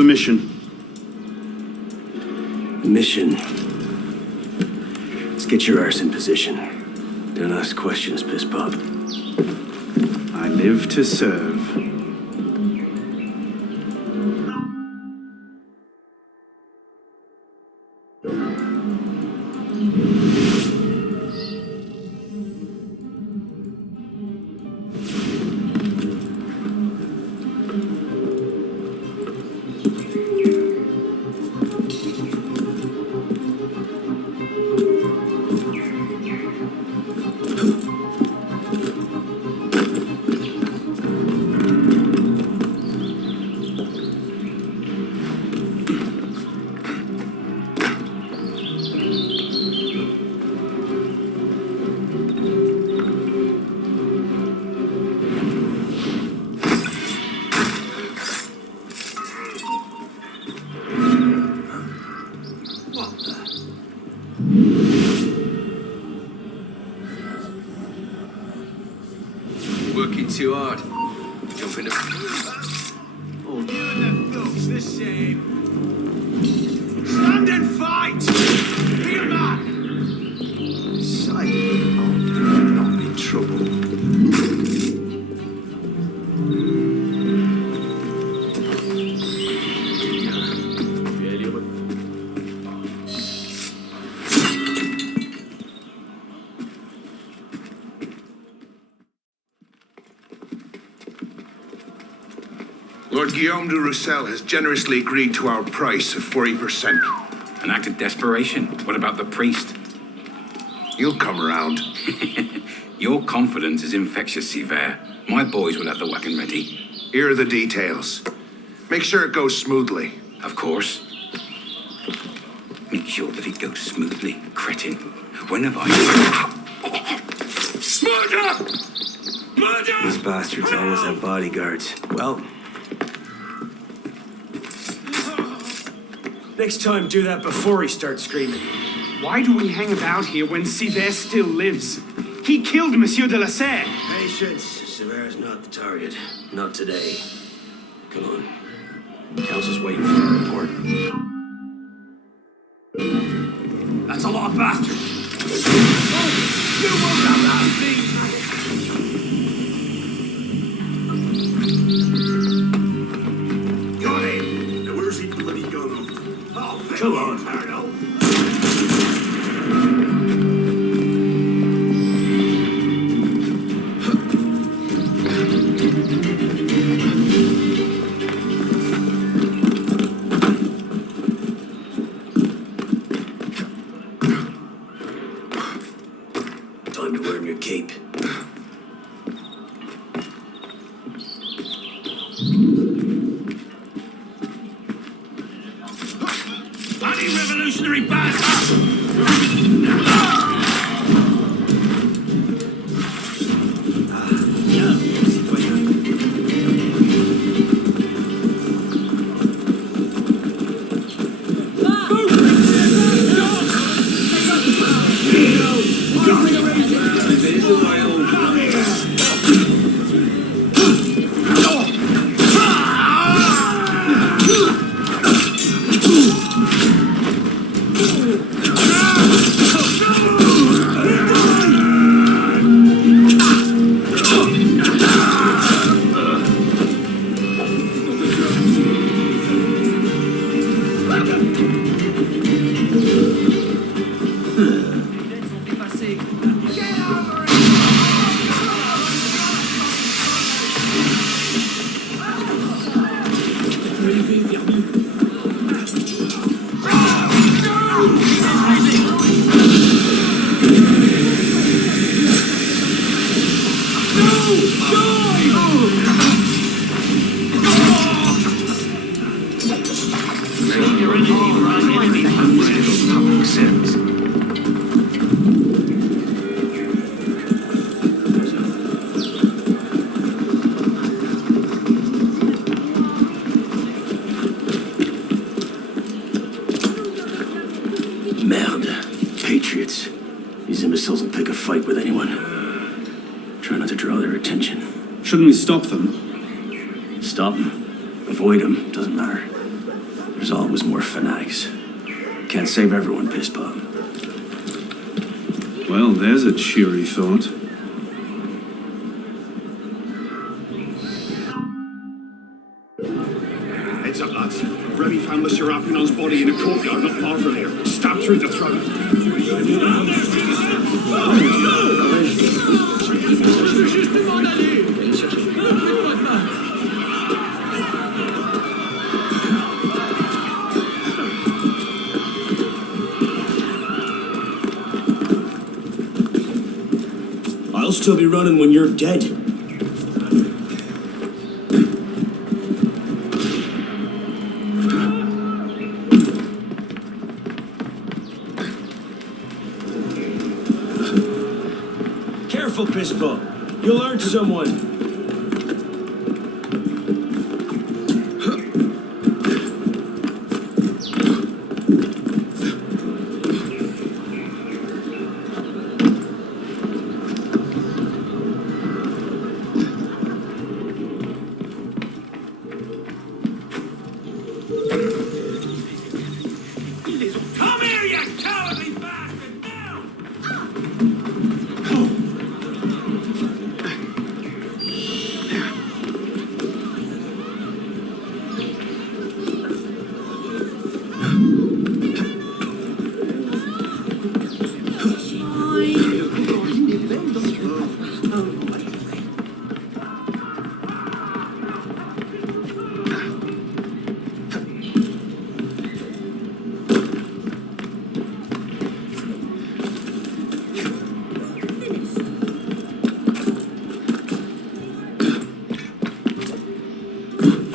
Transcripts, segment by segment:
the mission? The mission. Let's get your arse in position. Don't ask questions, piss pop. I live to serve. Working too hard. Jumping up. You and the thugs, the same. Stand and fight! Be a man! Sight. Oh, not in trouble. Lord Guillaume de Roussel has generously agreed to our price of 40%. An act of desperation. What about the priest? You'll come around. Your confidence is infectious, Sivert. My boys will have the wagon ready. Here are the details. Make sure it goes smoothly. Of course. Make sure that it goes smoothly, cretin. When have I... Murder! Murder! These bastards always have bodyguards. Well... next time, do that before he starts screaming. Why do we hang about here when Sivert still lives? He killed Monsieur de la Serre. Patience. Sever's not the target. Not today. Come on. Council's waiting for the report. That's a lot of bastards! Oh, you won't outlast me! Got him! Now where's he bloody gun? Oh, come on, Arnold! Time to earn your cape. Anti-revolutionary bastard! Merde. Patriots. These imbeciles will pick a fight with anyone. Try not to draw their attention. Shouldn't we stop them? Stop them. Avoid them. Doesn't matter. There's always more fanatics. Can't save everyone, Pisspot. Well, there's a cheery thought. Heads up, lads. Remy found Monsieur Apinon's body in a courtyard not far from here. Stabbed through the throat. I'll still be running when you're dead. Careful, Pisspot. You'll hurt someone. Come here, you cowardly bastard! Now!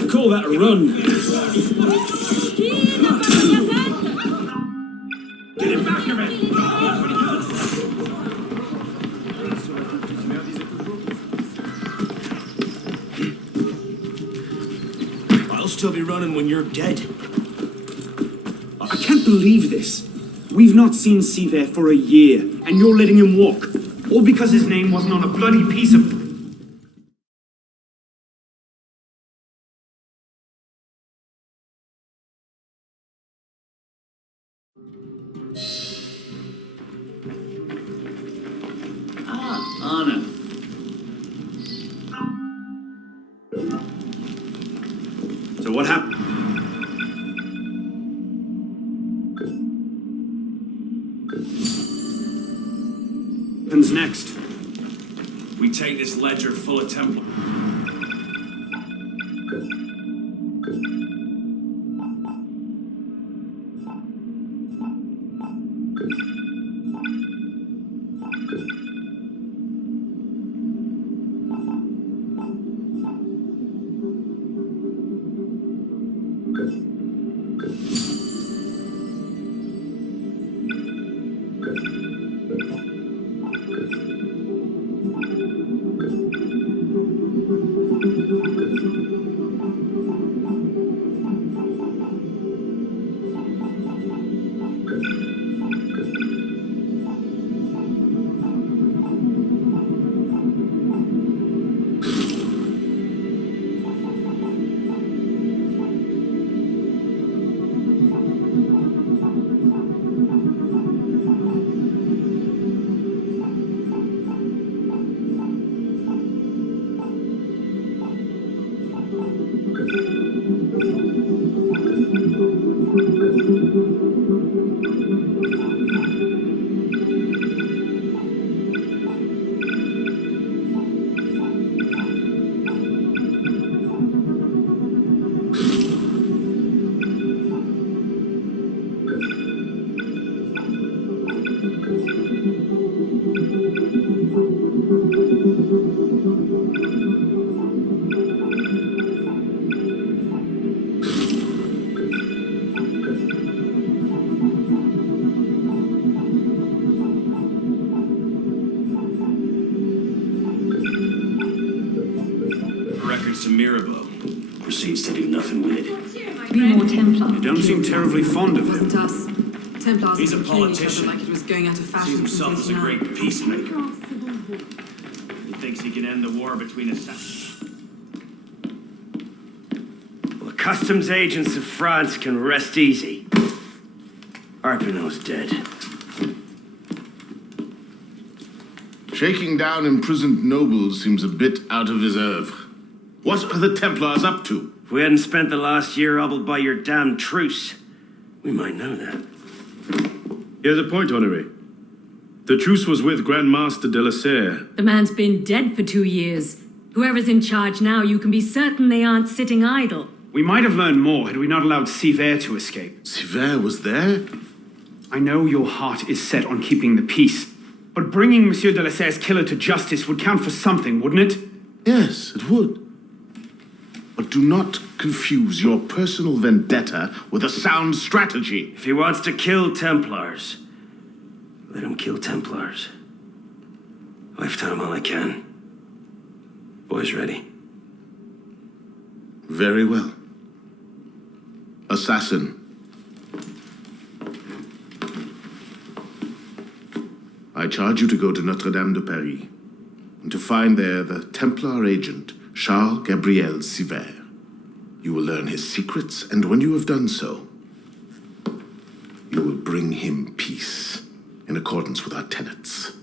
Call that a run. Get him back of it! I'll still be running when you're dead. I can't believe this. We've not seen Seaver for a year, and you're letting him walk. All because his name wasn't on a bloody piece of... Anna. So what happened? Happens next? We take this ledger full of Templar. Records to Mirabeau. Proceeds to do nothing with it. Be more Templar. You don't seem terribly fond of Wasn't him. us. Templars He's a keep killing each other politician. like it was going out of fashion. Sees himself as a since great 89. peacemaker. He thinks he can end the war between us. Well, customs agents of France can rest easy. Arpinot's dead. Shaking down imprisoned nobles seems a bit out of his oeuvre. What are the Templars up to? If we hadn't spent the last year hobbled by your damn truce, we might know that. Here's a point, Honoré. The truce was with Grand Master de la Serre. The man's been dead for 2 years. Whoever's in charge now, you can be certain they aren't sitting idle. We might have learned more had we not allowed Sivert to escape. Sivert was there? I know your heart is set on keeping the peace, but bringing Monsieur de la Serre's killer to justice would count for something, wouldn't it? Yes, it would. But do not confuse your personal vendetta with a sound strategy. If he wants to kill Templars, let him kill Templars. I've done all I can. Boys ready? Very well. Assassin. I charge you to go to Notre Dame de Paris and to find there the Templar agent, Charles Gabriel Sivert. You will learn his secrets, and when you have done so, you will bring him peace in accordance with our tenets.